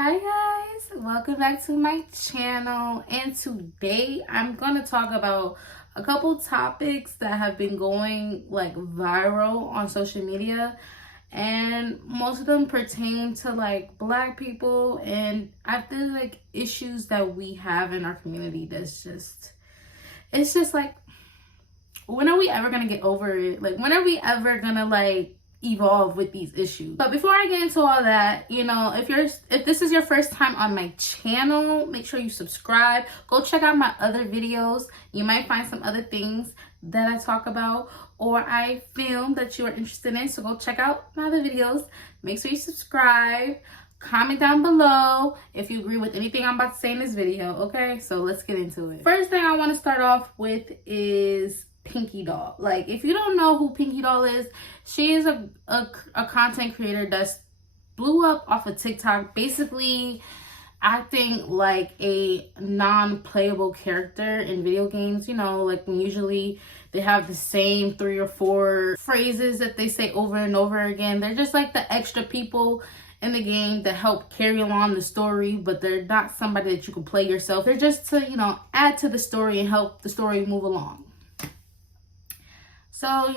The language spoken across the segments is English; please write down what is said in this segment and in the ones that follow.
Hi guys, welcome back to my channel, and today I'm gonna talk about a couple topics that have been going like viral on social media, and most of them pertain to like Black people, and I feel like issues that we have in our community it's just like, when are we ever gonna get over it? Like, when are we ever gonna like evolve with these issues? But before I get into all that, if this is your first time on my channel, make sure you subscribe. Go check out my other videos. You might find some other things that I talk about or I film that you are interested in, so go check out my other videos. Make sure you subscribe. Comment down below if you agree with anything I'm about to say in this video. Okay, so let's get into it. First thing I want to start off with is Pinky Doll. Like, if you don't know who Pinky Doll is, she is a content creator that's blew up off of TikTok, basically acting like a non-playable character in video games. You know, like when usually they have the same 3 or 4 phrases that they say over and over again. They're just like the extra people in the game that help carry along the story, but they're not somebody that you can play yourself. They're just to, add to the story and help the story move along. So,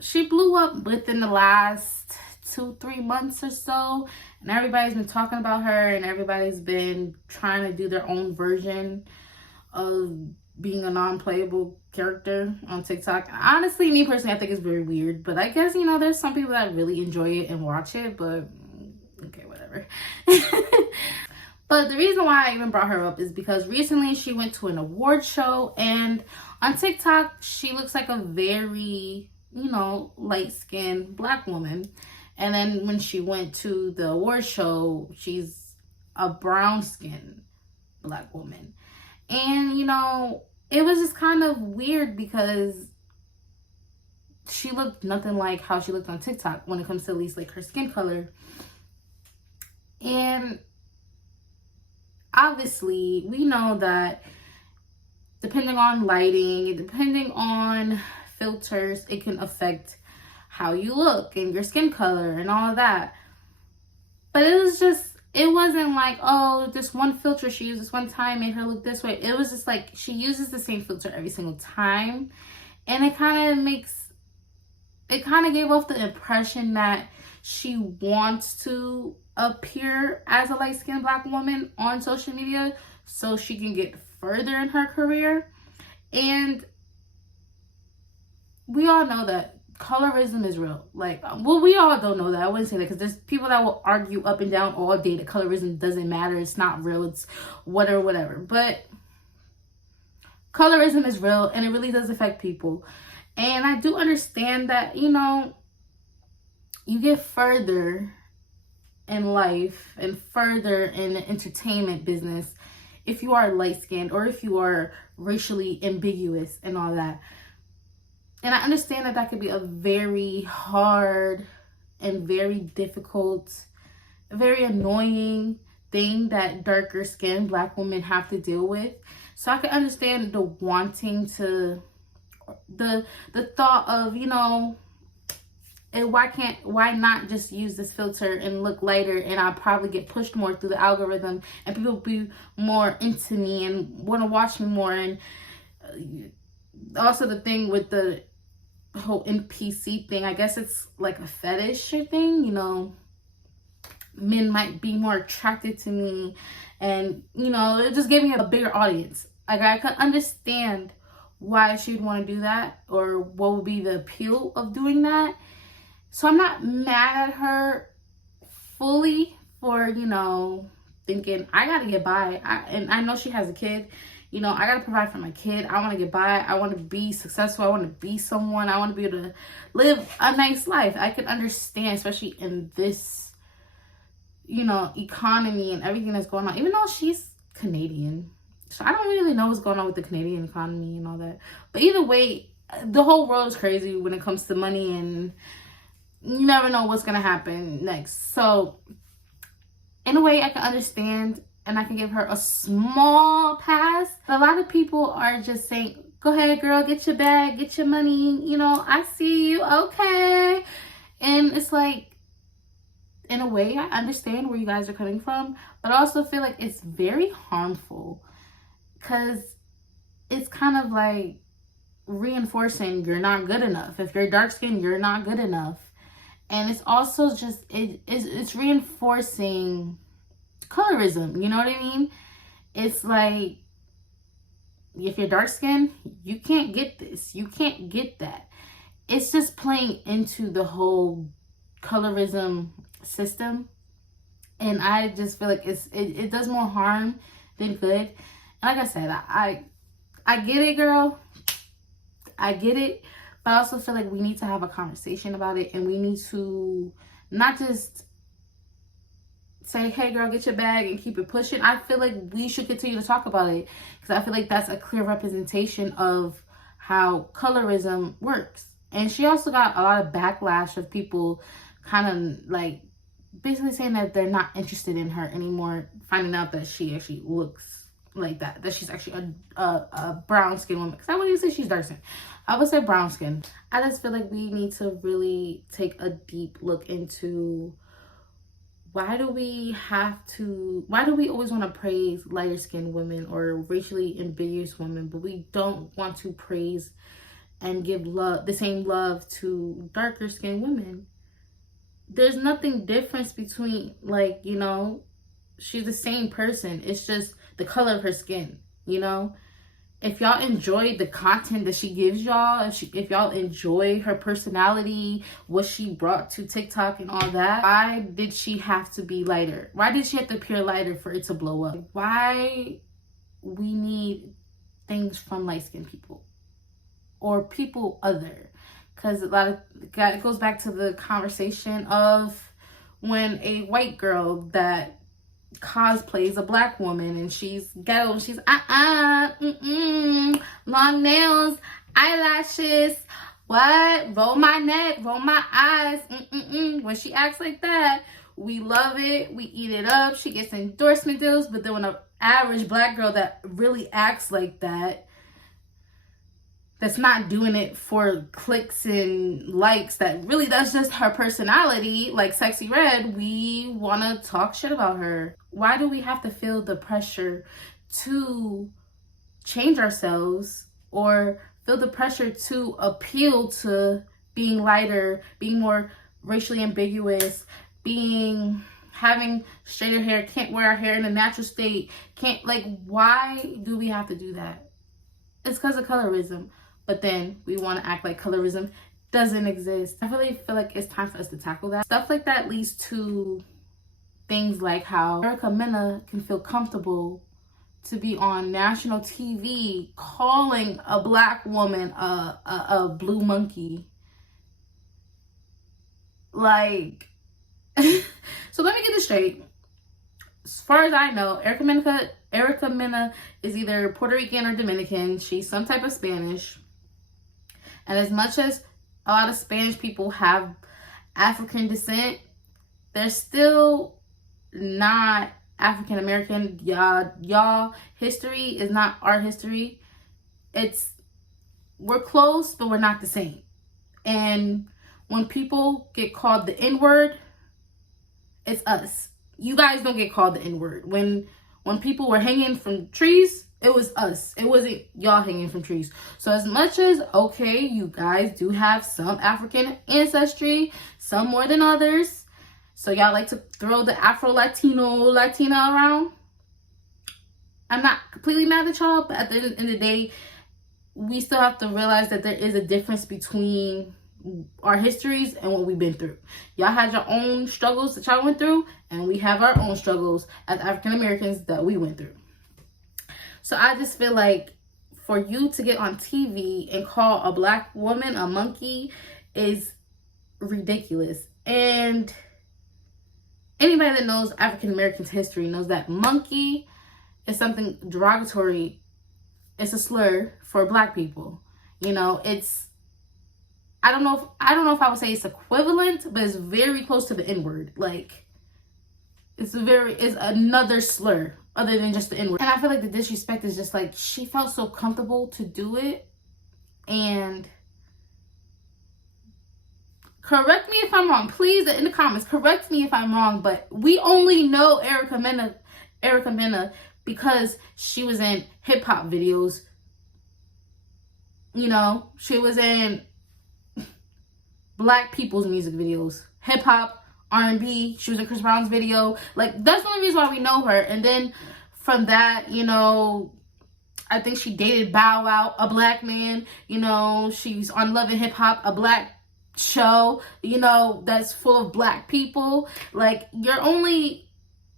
she blew up within the last 2-3 months or so, and everybody's been talking about her, and everybody's been trying to do their own version of being a non-playable character on TikTok. Honestly, me personally, I think it's very weird, but I guess, there's some people that really enjoy it and watch it, but okay, whatever. But the reason why I even brought her up is because recently she went to an award show, and on TikTok, she looks like a very, light-skinned Black woman. And then when she went to the award show, she's a brown-skinned Black woman. And, it was just kind of weird because she looked nothing like how she looked on TikTok when it comes to at least like her skin color. And obviously, we know that depending on lighting, depending on filters, it can affect how you look and your skin color and all of that. But it wasn't like, oh, this one filter she used this one time made her look this way. It was just like she uses the same filter every single time. And it kind of gave off the impression that she wants to appear as a light-skinned Black woman on social media so she can get further in her career. And we all know that colorism is real. Like, well, we all don't know that. I wouldn't say that, because there's people that will argue up and down all day that colorism doesn't matter, it's not real, it's whatever. But colorism is real, and it really does affect people. And I do understand that, you get further in life and further in the entertainment business if you are light-skinned or if you are racially ambiguous and all that. And I understand that could be a very hard and very difficult, very annoying thing that darker skinned Black women have to deal with. So I can understand the wanting to, the thought of, and why not just use this filter and look lighter, and I'll probably get pushed more through the algorithm and people will be more into me and want to watch me more. And also the thing with the whole NPC thing, I guess it's like a fetish thing, men might be more attracted to me, and it just gave me a bigger audience. Like, I could understand why she'd want to do that, or what would be the appeal of doing that. So I'm not mad at her fully for, thinking I gotta get by. And I know she has a kid. I gotta provide for my kid. I want to get by. I want to be successful. I want to be someone. I want to be able to live a nice life. I can understand, especially in this, economy and everything that's going on. Even though she's Canadian, so I don't really know what's going on with the Canadian economy and all that. But either way, the whole world is crazy when it comes to money, and you never know what's gonna happen next. So in a way, I can understand, and I can give her a small pass. A lot of people are just saying, go ahead, girl, get your bag, get your money, I see you, okay. And it's like, in a way, I understand where you guys are coming from, but I also feel like it's very harmful because it's kind of like reinforcing you're not good enough. If you're dark skinned, you're not good enough. And it's also just, it's reinforcing colorism. You know what I mean? It's like, if you're dark skinned, you can't get this. You can't get that. It's just playing into the whole colorism system. And I just feel like it does more harm than good. And like I said, I get it, girl. I get it. But I also feel like we need to have a conversation about it. And we need to not just say, hey, girl, get your bag and keep it pushing. I feel like we should continue to talk about it. Because I feel like that's a clear representation of how colorism works. And she also got a lot of backlash of people kind of like basically saying that they're not interested in her anymore, finding out that she actually looks like that she's actually a brown skin woman. Because I wouldn't even say she's dark skin. I would say brown skin. I just feel like we need to really take a deep look into why do we always want to praise lighter skinned women or racially ambiguous women, but we don't want to praise and give love, the same love, to darker skinned women? There's nothing difference between, like, you know, she's the same person. It's just the color of her skin, you know? If y'all enjoy the content that she gives y'all, if y'all enjoy her personality, what she brought to TikTok and all that, why did she have to be lighter? Why did she have to appear lighter for it to blow up? Why we need things from light-skinned people or people other? Because a lot of it goes back to the conversation of when a white girl that cosplays a black woman and she's ghetto and she's long nails, eyelashes, what, roll my neck, roll my eyes, when she acts like that, we love it, we eat it up, she gets endorsement deals. But then when an average black girl that really acts like that, that's not doing it for clicks and likes, that's just her personality, like Sexy Red, we want to talk shit about her. Why do we have to feel the pressure to change ourselves or feel the pressure to appeal to being lighter, being more racially ambiguous, having straighter hair, can't wear our hair in a natural state, why do we have to do that? It's because of colorism. But then we want to act like colorism doesn't exist. I really feel like it's time for us to tackle that. Stuff like that leads to things like how Mena can feel comfortable to be on national TV calling a black woman a blue monkey. Like, so let me get this straight. As far as I know, Erica Mena is either Puerto Rican or Dominican. She's some type of Spanish. And as much as a lot of Spanish people have African descent, they're still not African American. Y'all history is not our history. We're close, but we're not the same. And when people get called the N-word, it's us. You guys don't get called the N-word. When people were hanging from trees, it was us. It wasn't y'all hanging from trees. So as much as, okay, you guys do have some African ancestry, some more than others. So y'all like to throw the Latina around. I'm not completely mad at y'all, but at the end of the day, we still have to realize that there is a difference between our histories and what we've been through. Y'all had your own struggles that y'all went through, and we have our own struggles as African Americans that we went through. So I just feel like for you to get on TV and call a black woman a monkey is ridiculous. And anybody that knows African Americans history knows that monkey is something derogatory. It's a slur for black people. You know, I don't know if I would say it's equivalent, but it's very close to the N-word. Like, it's another slur other than just the N-word. And I feel like the disrespect is just like, she felt so comfortable to do it. And Correct me if I'm wrong. Please, in the comments, correct me if I'm wrong. But we only know Erica Mena, because she was in hip hop videos. You know, she was in black people's music videos, hip hop, R&B. She was in Chris Brown's video. Like, that's the only reason why we know her. And then from that, you know, I think she dated Bow Wow, a black man. You know, she's on Love and Hip Hop, a black show, you know, that's full of black people. Like, you're only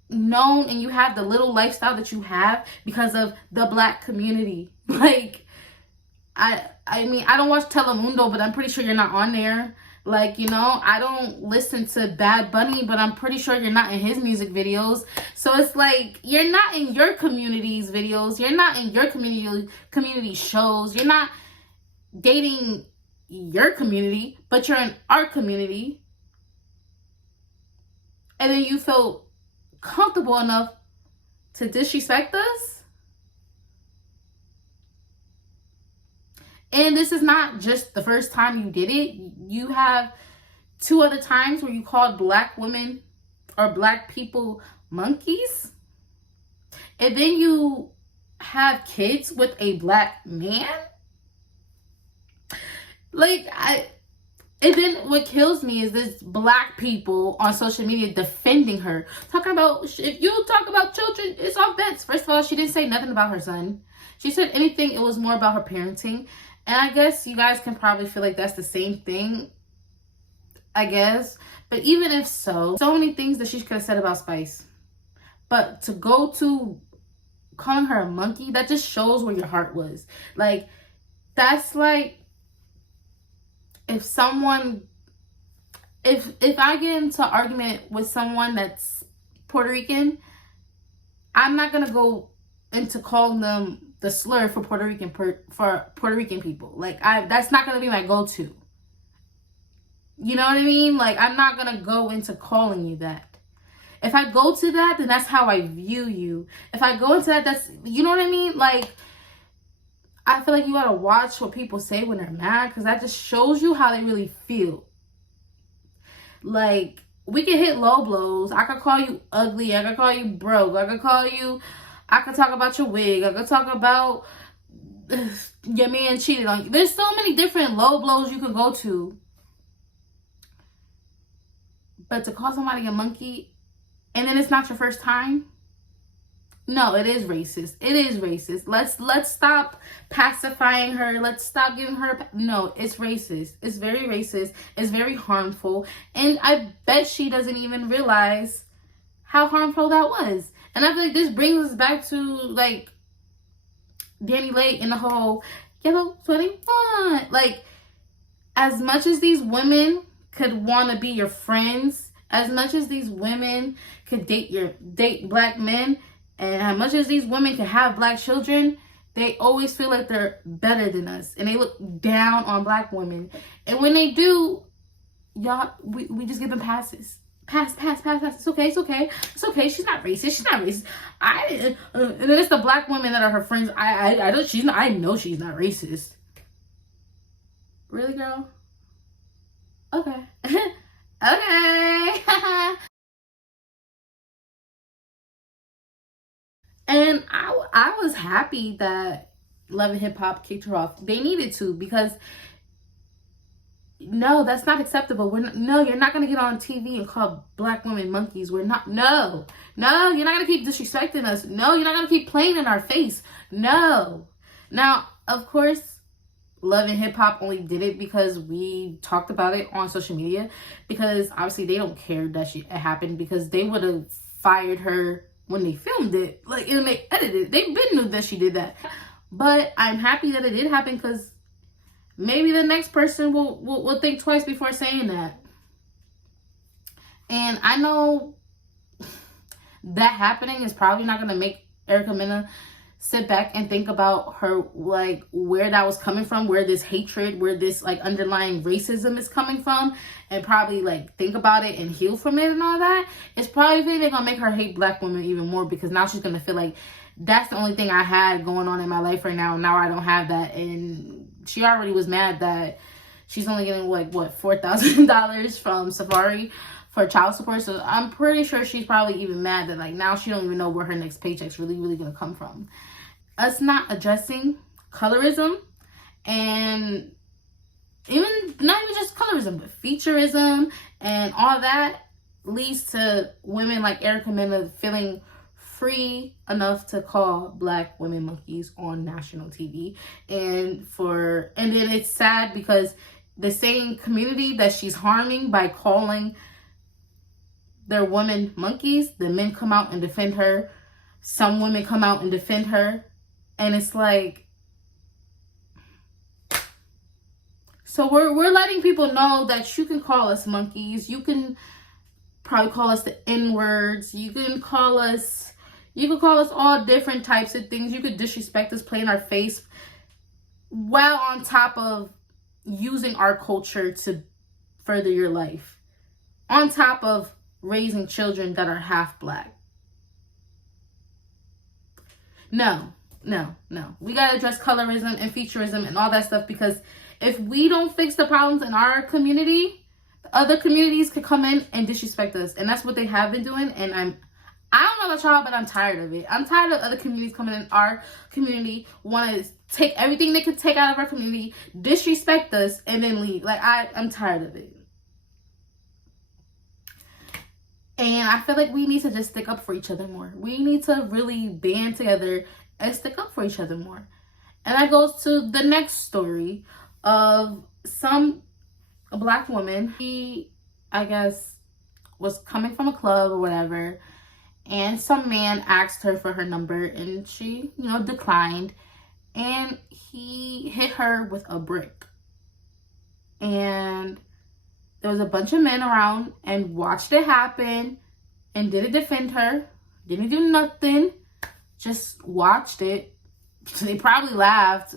known and you have the little lifestyle that you have because of the black community. Like, I mean, I don't watch Telemundo, but I'm pretty sure you're not on there. Like, you know, I don't listen to Bad Bunny, but I'm pretty sure you're not in his music videos. So it's like, you're not in your community's videos. You're not in your community shows. You're not dating your community, but you're in our community. And then you feel comfortable enough to disrespect us? And this is not just the first time you did it. You have 2 other times where you called black women or black people monkeys. And then you have kids with a black man. Like, and then what kills me is this black people on social media defending her. Talking about, if you talk about children, it's offense. First of all, she didn't say nothing about her son. She said anything, it was more about her parenting. And I guess you guys can probably feel like that's the same thing, I guess. But even if so many things that she could have said about Spice. But to go to calling her a monkey, that just shows where your heart was. Like, that's like, if I get into an argument with someone that's Puerto Rican, I'm not going to go into calling them the slur for Puerto Rican people. Like, that's not gonna be my go-to. You know what I mean? Like, I'm not gonna go into calling you that. If I go to that, then that's how I view you. If I go into that, that's, you know what I mean? Like, I feel like you gotta watch what people say when they're mad, because that just shows you how they really feel. Like, we can hit low blows. I could call you ugly. I could call you broke. I could talk about your wig. I could talk about your man cheated on you. There's so many different low blows you could go to. But to call somebody a monkey, and then it's not your first time? No, it is racist. It is racist. Let's stop pacifying her. Let's stop giving her... No, it's racist. It's very racist. It's very harmful. And I bet she doesn't even realize how harmful that was. And I feel like this brings us back to, like, Danny Lake and the whole Yellow 21. Like, as much as these women could want to be your friends, as much as these women could date black men, and as much as these women can have black children, they always feel like they're better than us. And they look down on black women. And when they do, y'all, we just give them passes. Pass. It's okay. She's not racist. And then it's the black women that are her friends. I know she's not racist. Really, girl? Okay. Okay. And I was happy that Love and Hip Hop kicked her off. They needed to, because no, that's not acceptable. No, you're not going to get on TV and call black women monkeys. No, you're not going to keep disrespecting us. No, you're not going to keep playing in our face. No. Now, of course, Love and Hip Hop only did it because we talked about it on social media, because obviously they don't care that it happened, because they would have fired her when they filmed it, like, and they edited it. They knew that she did that. But I'm happy that it did happen, because maybe the next person will think twice before saying that. And I know that happening is probably not going to make Erica Mena sit back and think about her, like, where that was coming from, where this hatred, where this, like, underlying racism is coming from, and probably, like, think about it and heal from it and all that. It's probably going to make her hate black women even more, because now she's going to feel like that's the only thing I had going on in my life right now. Now I don't have that. And she already was mad that she's only getting like what, $4,000 from Safari for child support. So I'm pretty sure she's probably even mad that like now she don't even know where her next paycheck's really gonna come from. Us not addressing colorism, and even not even just colorism, but featureism and all that, leads to women like Erica Mena feeling free enough to call Black women monkeys on national TV. And then it's sad because the same community that she's harming by calling their women monkeys, the men come out and defend her. Some women come out and defend her. And it's like, so we're letting people know that you can call us monkeys. You can probably call us the N-words. You can call us all different types of things. You could disrespect us, play in our face, while on top of using our culture to further your life. On top of raising children that are half Black. No. We gotta address colorism and featureism and all that stuff, because if we don't fix the problems in our community, other communities could come in and disrespect us. And that's what they have been doing. And I don't know about y'all, but I'm tired of it. I'm tired of other communities coming in our community, want to take everything they could take out of our community, disrespect us, and then leave. Like, I'm tired of it. And I feel like we need to just stick up for each other more. We need to really band together and stick up for each other more. And that goes to the next story of a Black woman. She, I guess, was coming from a club or whatever, and some man asked her for her number, and she, declined, and he hit her with a brick. And there was a bunch of men around and watched it happen and didn't defend her, didn't do nothing, just watched it. They probably laughed,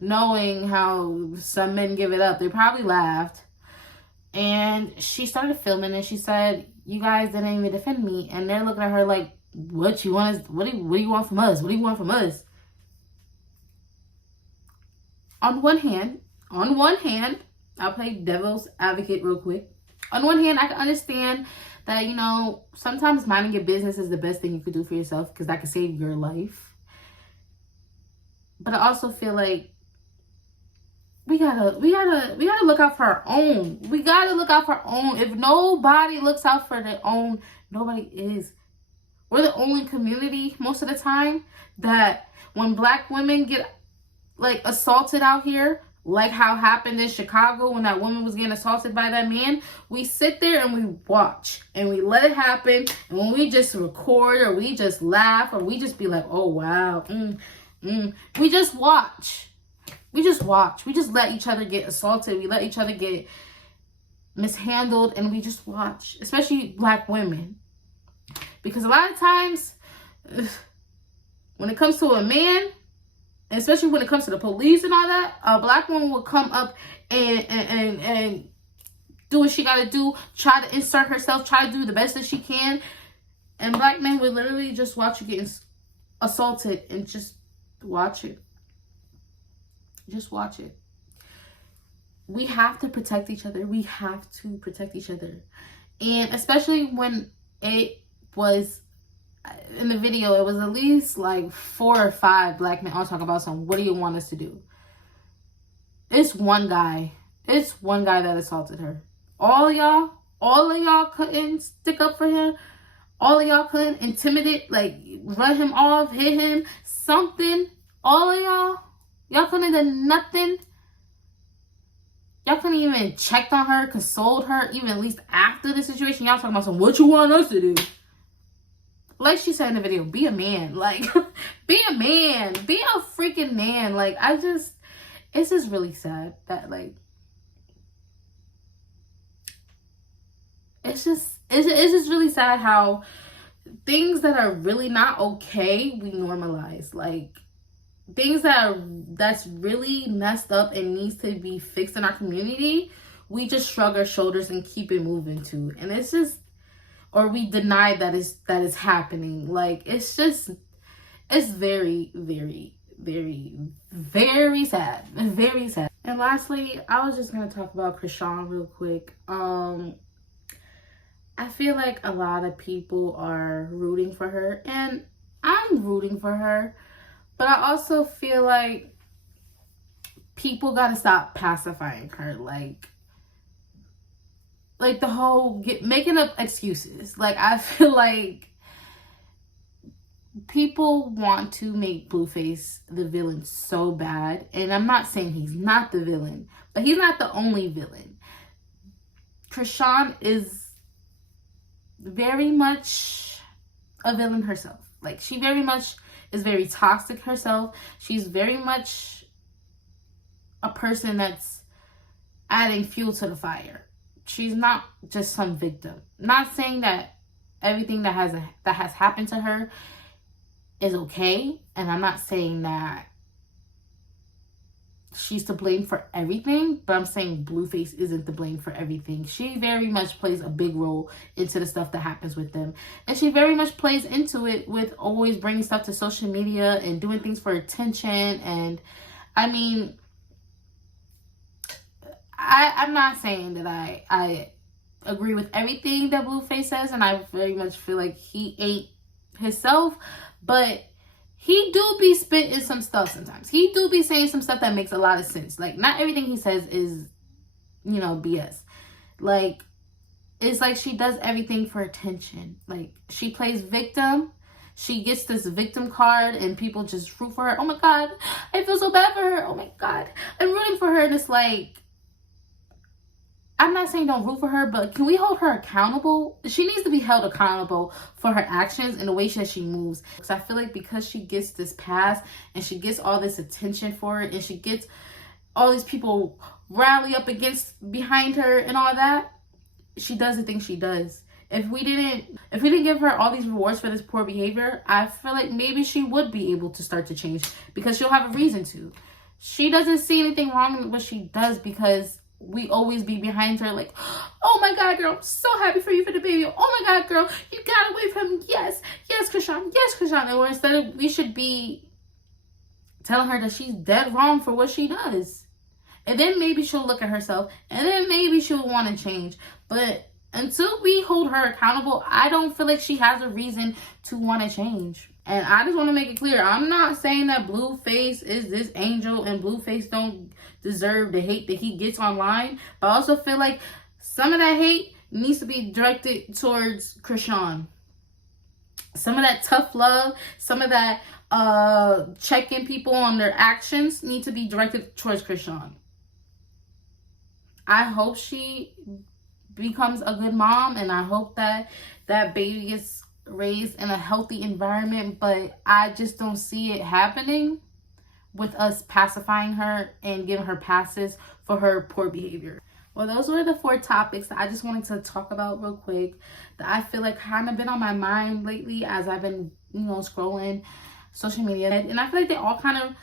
knowing how some men give it up. They probably laughed. And she started filming and she said, "You guys didn't even defend me." And they're looking at her like, what do you want from us? What do you want from us? On one hand, I'll play devil's advocate real quick. On one hand, I can understand that, sometimes minding your business is the best thing you could do for yourself, because that could save your life. But I also feel like we gotta look out for our own. We gotta look out for our own. If nobody looks out for their own, nobody is. We're the only community most of the time that when Black women get assaulted out here, like how happened in Chicago when that woman was getting assaulted by that man, we sit there and we watch and we let it happen. And when we just record or we just laugh or we just be like, oh wow, we just watch. We just watch. We just let each other get assaulted. We let each other get mishandled, and we just watch, especially Black women. Because a lot of times, when it comes to a man, especially when it comes to the police and all that, a Black woman will come up and do what she got to do, try to insert herself, try to do the best that she can. And Black men would literally just watch you get assaulted and just watch it. Just watch it. We have to protect each other. We have to protect each other. And especially when it was, in the video, it was at least like 4 or 5 Black men all talking about something. What do you want us to do? It's one guy. It's one guy that assaulted her. All of y'all couldn't stick up for him. All of y'all couldn't intimidate, run him off, hit him, something. All of y'all couldn't have done nothing. Y'all couldn't even checked on her, consoled her, even at least after the situation. Y'all talking about what you want us to do? Like she said in the video, be a man. Be a man. Be a freaking man. It's just really sad that, it's just really sad how things that are really not okay, we normalize. Things that's really messed up and needs to be fixed in our community, we just shrug our shoulders and keep it moving too. And it's just, or we deny that is happening. It's very, very, very, very sad. Very sad. And lastly, I was just going to talk about Chrisean real quick. I feel like a lot of people are rooting for her, and I'm rooting for her, but I also feel like people got to stop pacifying her. Like the whole making up excuses. Like, I feel like people want to make Blueface the villain so bad, and I'm not saying he's not the villain, but he's not the only villain. Chrisean is very much a villain herself. Like, she very much is very toxic herself. She's very much a person that's adding fuel to the fire. She's not just some victim. Not saying that everything that has happened to her is okay, and I'm not saying that she's to blame for everything, but I'm saying Blueface isn't to blame for everything. She very much plays a big role into the stuff that happens with them, and she very much plays into it with always bringing stuff to social media and doing things for attention. And I mean, I'm not saying that I agree with everything that Blueface says, and I very much feel like he ain't himself, but he do be spitting some stuff sometimes. He do be saying some stuff that makes a lot of sense. Like, not everything he says is, BS. Like, it's like she does everything for attention. Like, she plays victim. She gets this victim card and people just root for her. Oh my God, I feel so bad for her. Oh my God, I'm rooting for her. And it's like, I'm not saying don't root for her, but can we hold her accountable? She needs to be held accountable for her actions and the way that she moves. Because I feel like because she gets this pass and she gets all this attention for it, and she gets all these people rally up behind her and all that, she does the things she does. If we didn't give her all these rewards for this poor behavior, I feel like maybe she would be able to start to change, because she'll have a reason to. She doesn't see anything wrong in what she does, because we always be behind her like, oh my God, girl, I'm so happy for you, for the baby. Oh my God, girl, you got away from him. Yes, Chrisean, yes, Chrisean. And instead of, we should be telling her that she's dead wrong for what she does. And then maybe she'll look at herself, and then maybe she'll want to change. But until we hold her accountable, I don't feel like she has a reason to want to change. And I just want to make it clear, I'm not saying that Blueface is this angel and Blueface don't deserve the hate that he gets online. But I also feel like some of that hate needs to be directed towards Chrisean. Some of that tough love, some of that checking people on their actions need to be directed towards Chrisean. I hope she becomes a good mom, and I hope that that baby gets raised in a healthy environment, but I just don't see it happening with us pacifying her and giving her passes for her poor behavior. Well, those were the 4 topics that I just wanted to talk about real quick, that I feel like kind of been on my mind lately as I've been, scrolling social media. And I feel like they all kind of,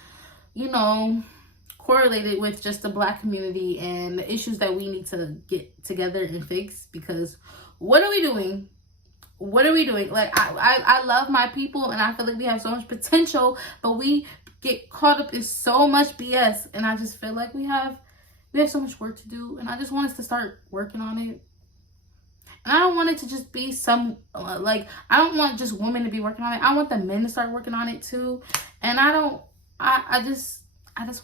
correlated with just the Black community and the issues that we need to get together and fix. Because what are we doing? What are we doing? Like, I love my people, and I feel like we have so much potential, but we get caught up in so much BS. And I just feel like we have so much work to do, and I just want us to start working on it. And I don't want it to just be I don't want just women to be working on it. I want the men to start working on it too. And I just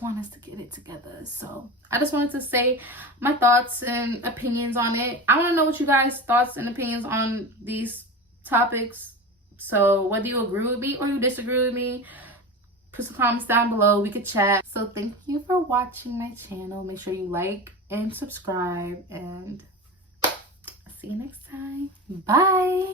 want us to get it together. So I just wanted to say my thoughts and opinions on it. I want to know what you guys' thoughts and opinions on these topics. So whether you agree with me or you disagree with me, put some comments down below. We could chat. So thank you for watching my channel. Make sure you like and subscribe, and I'll see you next time. Bye.